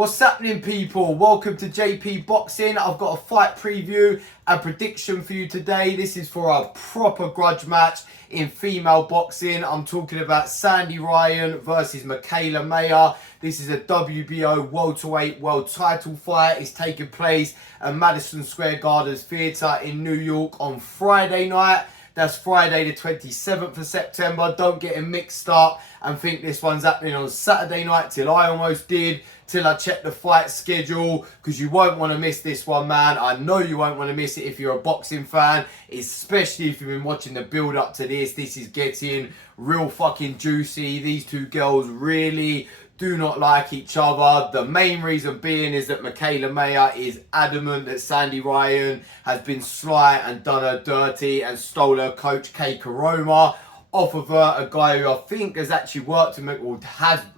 What's happening, people? Welcome to JP Boxing. I've got a fight preview and prediction for you today. This is for a proper grudge match in female boxing. I'm talking about Sandy Ryan versus Mikaela Mayer. This is a WBO welterweight world title fight. It's taking place at Madison Square Gardens Theatre in New York on Friday night. That's Friday the 27th of September. Don't get it mixed up and think this one's happening on Saturday night, till I almost did, till I check the fight schedule, because you won't want to miss this one, man. I know you won't want to miss it if you're a boxing fan, especially if you've been watching the build up to this. This is getting real fucking juicy. These two girls really do not like each other. The main reason being is that Mikaela Mayer is adamant that Sandy Ryan has been sly and done her dirty and stole her coach Kay Karoma off of her, a guy who I think has actually worked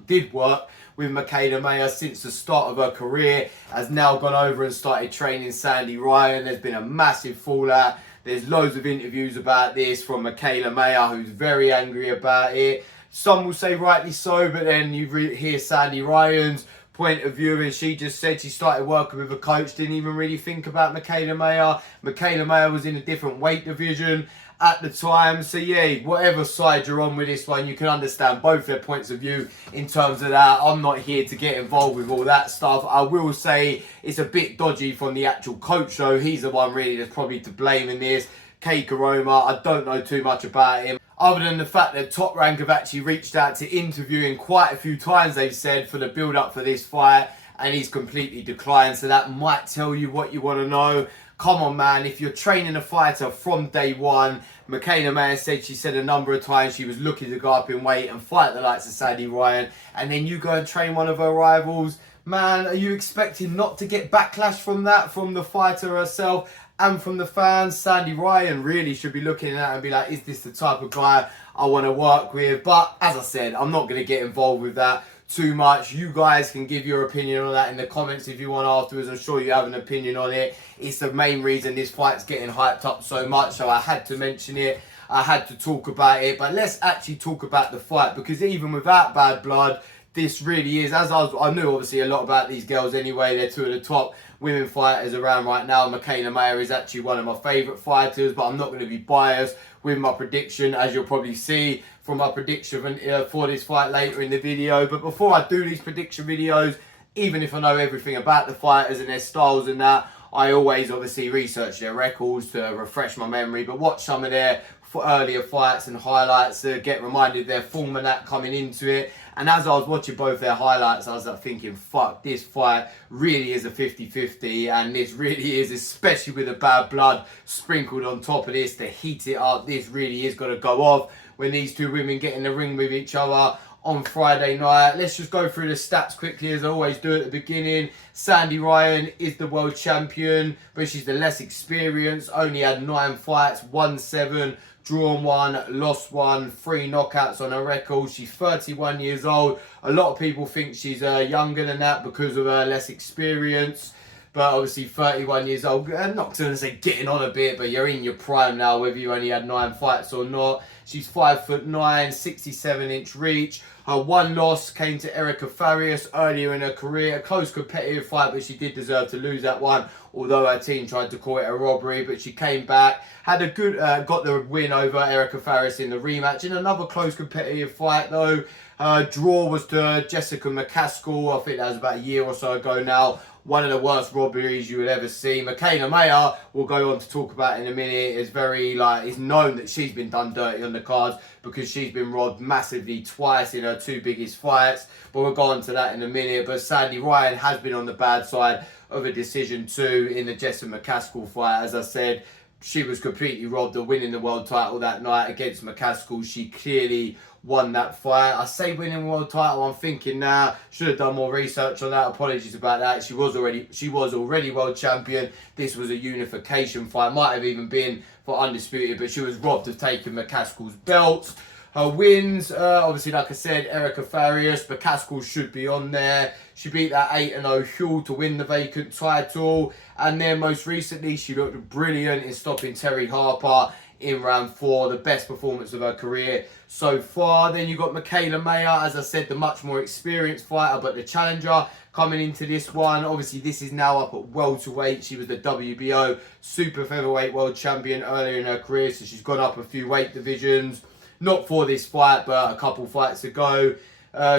did work with Mikaela Mayer since the start of her career, has now gone over and started training Sandy Ryan. There's been a massive fallout. There's loads of interviews about this from Mikaela Mayer, who's very angry about it. Some will say rightly so, but then you hear Sandy Ryan's point of view, and she just said she started working with a coach, didn't even really think about Mikaela Mayer. Mikaela Mayer was in a different weight division at the time. So yeah, whatever side you're on with this one, you can understand both their points of view in terms of that. I'm not here to get involved with all that stuff. I will say it's a bit dodgy from the actual coach, though. He's the one really that's probably to blame in this. Kay Karoma, I don't know too much about him, other than the fact that Top Rank have actually reached out to interview him quite a few times, they've said, for the build-up for this fight, and he's completely declined. So that might tell you what you want to know. Come on, man, if you're training a fighter from day one, Mikaela Mayer she said a number of times she was looking to go up in weight and fight the likes of Sandy Ryan, and then you go and train one of her rivals. Man, are you expecting not to get backlash from that, from the fighter herself and from the fans? Sandy Ryan really should be looking at that and be like, is this the type of guy I want to work with? But as I said, I'm not going to get involved with that too much. You guys can give your opinion on that in the comments if you want afterwards. I'm sure you have an opinion on it. It's the main reason this fight's getting hyped up so much, so I had to mention it. I had to talk about it. But let's actually talk about the fight, because even without bad blood, this really is, I knew obviously a lot about these girls anyway. They're two of the top women fighters around right now. Mikaela Mayer is actually one of my favourite fighters, but I'm not going to be biased with my prediction, as you'll probably see from my prediction for this fight later in the video. But before I do these prediction videos, even if I know everything about the fighters and their styles and that, I always obviously research their records to refresh my memory, but watch some of their earlier fights and highlights to get reminded their form and that coming into it. And as I was watching both their highlights, I was like thinking, fuck, this fight really is a 50-50, and this really is, especially with the bad blood sprinkled on top of this to heat it up, this really is going to go off when these two women get in the ring with each other on Friday night. Let's just go through the stats quickly, as I always do at the beginning. Sandy Ryan is the world champion, but she's the less experienced. Only had 9 fights, won 7, drawn 1, lost 1, 3 knockouts on her record. She's 31 years old. A lot of people think she's younger than that because of her less experience. But obviously 31 years old, I'm not going to say getting on a bit, but you're in your prime now, whether you only had 9 fights or not. She's 5'9", 67-inch reach. Her one loss came to Erica Farias earlier in her career. A close competitive fight, but she did deserve to lose that one, although her team tried to call it a robbery. But she came back, had a good, got the win over Erica Farias in the rematch. In another close competitive fight, though, her draw was to Jessica McCaskill. I think that was about a year or so ago now. One of the worst robberies you would ever see. Mikaela Mayer, we'll go on to talk about in a minute, is very, it's known that she's been done dirty on the cards because she's been robbed massively twice in her 2 biggest fights. But we'll go on to that in a minute. But Sandy Ryan has been on the bad side of a decision too in the Jessica McCaskill fight. As I said, she was completely robbed of winning the world title that night against McCaskill. She clearly won that fight. I say winning the world title, I'm thinking now, should have done more research on that. Apologies about that. She was already world champion. This was a unification fight. Might have even been for undisputed, but she was robbed of taking McCaskill's belts. Her wins, obviously, like I said, Erica Farias, McCaskill should be on there. She beat that 8-0 Huel to win the vacant title. And then most recently, she looked brilliant in stopping Terry Harper in round 4. The best performance of her career so far. Then you got Mikaela Mayer, as I said, the much more experienced fighter, but the challenger coming into this one. Obviously, this is now up at welterweight. She was the WBO super featherweight world champion earlier in her career, so she's gone up a few weight divisions. Not for this fight, but a couple fights ago.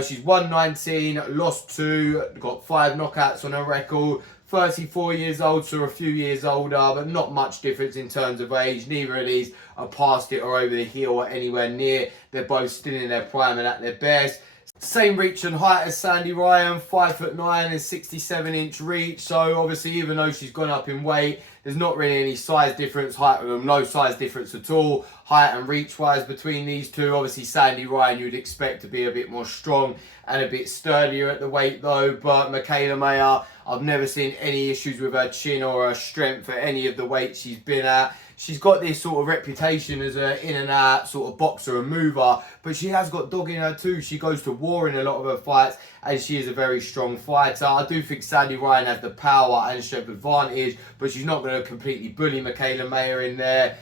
She's won 19, lost 2, got 5 knockouts on her record. 34 years old, so a few years older, but not much difference in terms of age. Neither of these are past it or over the heel or anywhere near. They're both still in their prime and at their best. Same reach and height as Sandy Ryan, 5'9" and 67-inch reach. So obviously, even though she's gone up in weight, there's not really any size difference, no size difference at all, height and reach wise between these two. Obviously, Sandy Ryan you'd expect to be a bit more strong and a bit sturdier at the weight though. But Mikaela Mayer, I've never seen any issues with her chin or her strength at any of the weights she's been at. She's got this sort of reputation as an in and out sort of boxer and mover, but she has got dog in her too. She goes to war in a lot of her fights, and she is a very strong fighter. I do think Sandy Ryan has the power and strength advantage, but she's not going to completely bully Mikaela Mayer in there.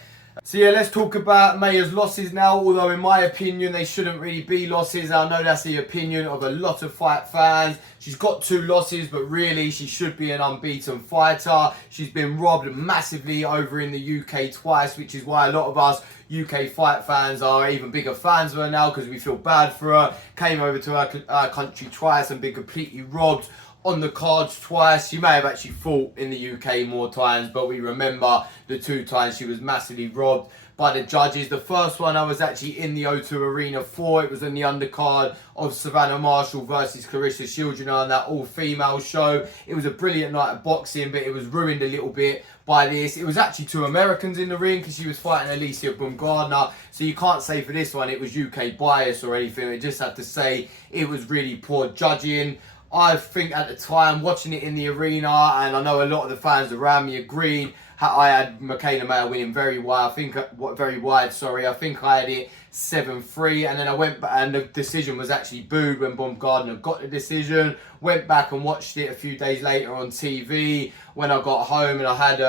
So yeah, let's talk about Mayer's losses now, although in my opinion they shouldn't really be losses. I know that's the opinion of a lot of fight fans. She's got 2 losses, but really she should be an unbeaten fighter. She's been robbed massively over in the UK twice, which is why a lot of us UK fight fans are even bigger fans of her now, because we feel bad for her. Came over to our country twice and been completely robbed on the cards twice. She may have actually fought in the UK more times, but we remember the 2 times she was massively robbed by the judges. The first one I was actually in the O2 Arena for. It was in the undercard of Savannah Marshall versus Clarissa Shields on that all-female show. It was a brilliant night of boxing, but it was ruined a little bit by this. It was actually 2 Americans in the ring because she was fighting Alicia Baumgardner, so you can't say for this one it was UK bias or anything. I just have to say it was really poor judging. I think at the time, watching it in the arena, and I know a lot of the fans around me agreed, I had Mikaela Mayer winning very wide. I think I had it 7-3, and then I went back, and the decision was actually booed when Baumgardner got the decision. Went back and watched it a few days later on TV when I got home, and I had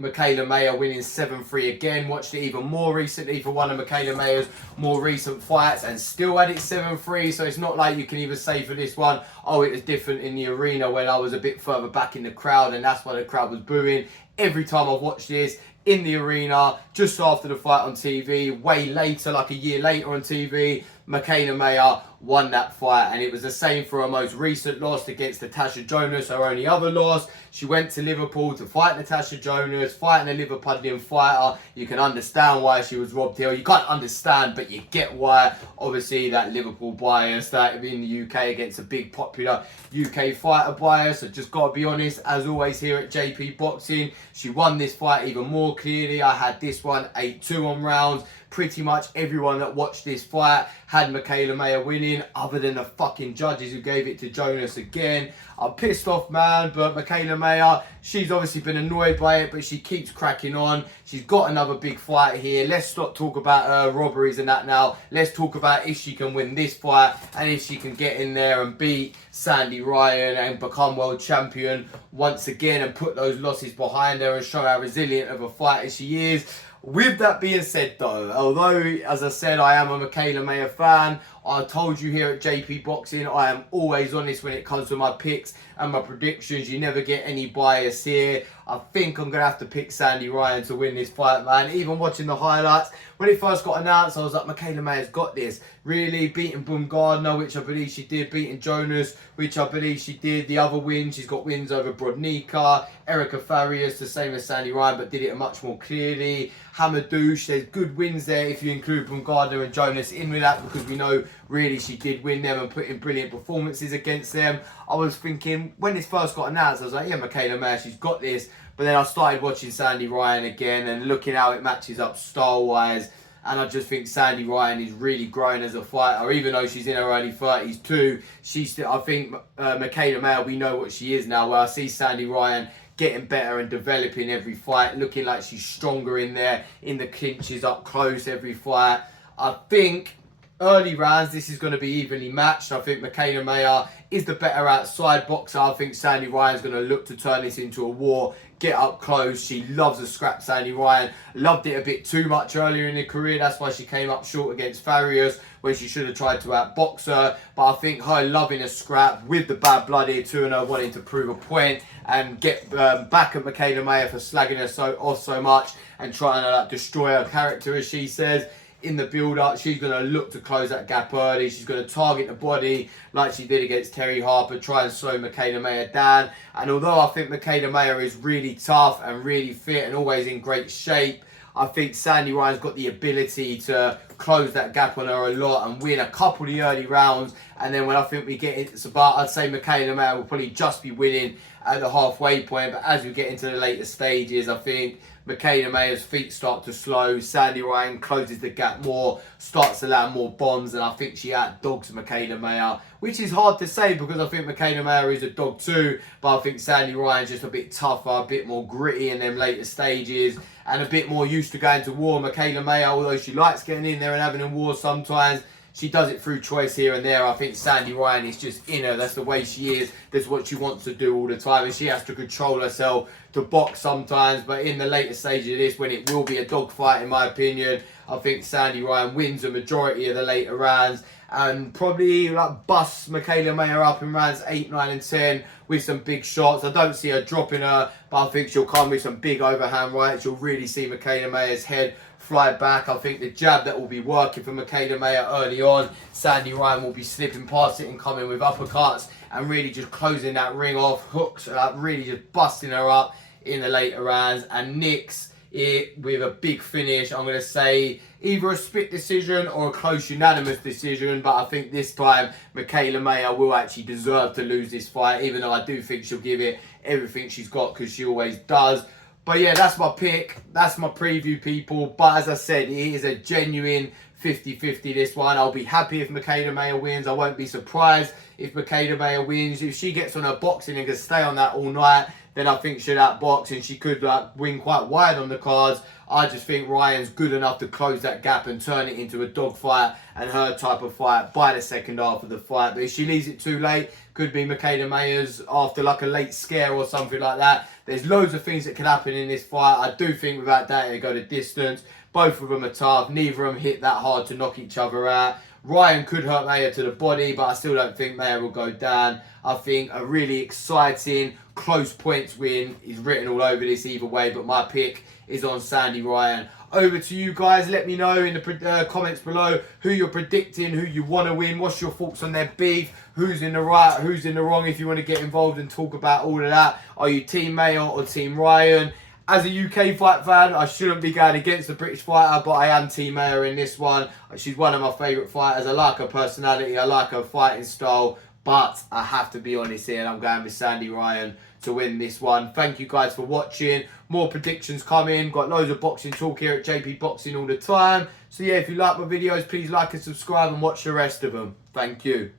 Mikaela Mayer winning 7-3 again. Watched it even more recently for one of Mikaela Mayer's more recent fights and still had it 7-3. So it's not like you can even say for this one, oh, it was different in the arena when I was a bit further back in the crowd and that's why the crowd was booing. Every time I've watched this in the arena, just after the fight on TV, way later, like a year later on TV, Mikaela Mayer won that fight, and it was the same for her most recent loss against Natasha Jonas, her only other loss. She went to Liverpool to fight Natasha Jonas, fighting a Liverpudlian fighter. You can understand why she was robbed here. You can't understand, but you get why. Obviously, that Liverpool bias that in the UK against a big popular UK fighter bias. I just got to be honest, as always here at JP Boxing, she won this fight even more clearly. I had this one 8-2 on rounds. Pretty much everyone that watched this fight had Mikaela Mayer winning, other than the fucking judges who gave it to Jonas again. I'm pissed off, man, but Mikaela Mayer, she's obviously been annoyed by it, but she keeps cracking on. She's got another big fight here. Let's stop talk about robberies and that now. Let's talk about if she can win this fight and if she can get in there and beat Sandy Ryan and become world champion once again and put those losses behind her and show how resilient of a fighter she is. With that being said though, although as I said I am a Mikaela Mayer fan, I told you here at JP Boxing I am always honest when it comes to my picks and my predictions. You never get any bias here. I think I'm going to have to pick Sandy Ryan to win this fight, man. Even watching the highlights, when it first got announced, I was like, Mikaela Mayer's got this. Really, beating Baumgardner, which I believe she did, beating Jonas, which I believe she did. The other wins, she's got wins over Brodnicka, Erica Farias, the same as Sandy Ryan, but did it much more clearly. Hamadouche, there's good wins there if you include Baumgardner and Jonas in with that, because we know really she did win them and put in brilliant performances against them. I was thinking, when this first got announced, I was like, yeah, Mikaela Mayer, she's got this. But then I started watching Sandy Ryan again and looking how it matches up style-wise. And I just think Sandy Ryan is really growing as a fighter, even though she's in her early 30s too. She's still, I think Mikaela Mayer, we know what she is now, where I see Sandy Ryan getting better and developing every fight, looking like she's stronger in there, in the clinches, up close every fight. I think early rounds, this is going to be evenly matched. I think Mikaela Mayer is the better outside boxer. I think Sandy Ryan's going to look to turn this into a war, get up close. She loves a scrap, Sandy Ryan. Loved it a bit too much earlier in her career. That's why she came up short against Farias when she should have tried to outbox her. But I think her loving a scrap with the bad blood here too, and her wanting to prove a point and get back at Mikaela Mayer for slagging her so much and trying to destroy her character, as she says. In the build-up, she's going to look to close that gap early. She's going to target the body like she did against Terry Harper, try and slow Mikaela Mayer down. And although I think Mikaela Mayer is really tough and really fit and always in great shape, I think Sandy Ryan's got the ability to close that gap on her a lot and win a couple of the early rounds. And then when I think we get into about, I'd say Mikaela Mayer will probably just be winning at the halfway point. But as we get into the later stages, I think Mikaela Mayer's feet start to slow. Sandy Ryan closes the gap more, starts to land more bombs, and I think she outdogs Mikaela Mayer, which is hard to say because I think Mikaela Mayer is a dog too, but I think Sandy Ryan's just a bit tougher, a bit more gritty in them later stages, and a bit more used to going to war. Mikaela Mayer, although she likes getting in there and having a war sometimes, she does it through choice here and there. I think Sandy Ryan is just in her. That's the way she is. That's what she wants to do all the time. And she has to control herself to box sometimes. But in the later stage of this, when it will be a dogfight, in my opinion, I think Sandy Ryan wins a majority of the later rounds and probably busts Mikaela Mayer up in rounds 8, 9 and 10 with some big shots. I don't see her dropping her, but I think she'll come with some big overhand rights. You'll really see Mikaela Mayer's head fly back. I think the jab that will be working for Mikaela Mayer early on, Sandy Ryan will be slipping past it and coming with uppercuts and really just closing that ring off, hooks, really just busting her up in the later rounds, and nicks it with a big finish. I'm going to say either a split decision or a close unanimous decision, but I think this time Mikaela Mayer will actually deserve to lose this fight, even though I do think she'll give it everything she's got, because she always does. But yeah, that's my pick. That's my preview, people. But as I said, it is a genuine 50-50, this one. I'll be happy if Mikaela Mayer wins. I won't be surprised if Mikaela Mayer wins. If she gets on her boxing and can stay on that all night, then I think she'll outbox and she could win quite wide on the cards. I just think Ryan's good enough to close that gap and turn it into a dogfight and her type of fight by the second half of the fight. But if she leaves it too late, could be Mikaela Mayer's after like a late scare or something like that. There's loads of things that can happen in this fight. I do think without that, they go the distance. Both of them are tough. Neither of them hit that hard to knock each other out. Ryan could hurt Mayer to the body, but I still don't think Mayer will go down. I think a really exciting, close points win is written all over this either way, but my pick is on Sandy Ryan. Over to you guys. Let me know in the comments below who you're predicting, who you want to win. What's your thoughts on their beef? Who's in the right, who's in the wrong? If you want to get involved and talk about all of that. Are you Team Mayer or Team Ryan? As a UK fight fan, I shouldn't be going against the British fighter, but I am Team Mayer in this one. She's one of my favourite fighters. I like her personality. I like her fighting style. But I have to be honest here, and I'm going with Sandy Ryan to win this one. Thank you guys for watching. More predictions coming. Got loads of boxing talk here at JP Boxing all the time. So yeah, if you like my videos, please like and subscribe and watch the rest of them. Thank you.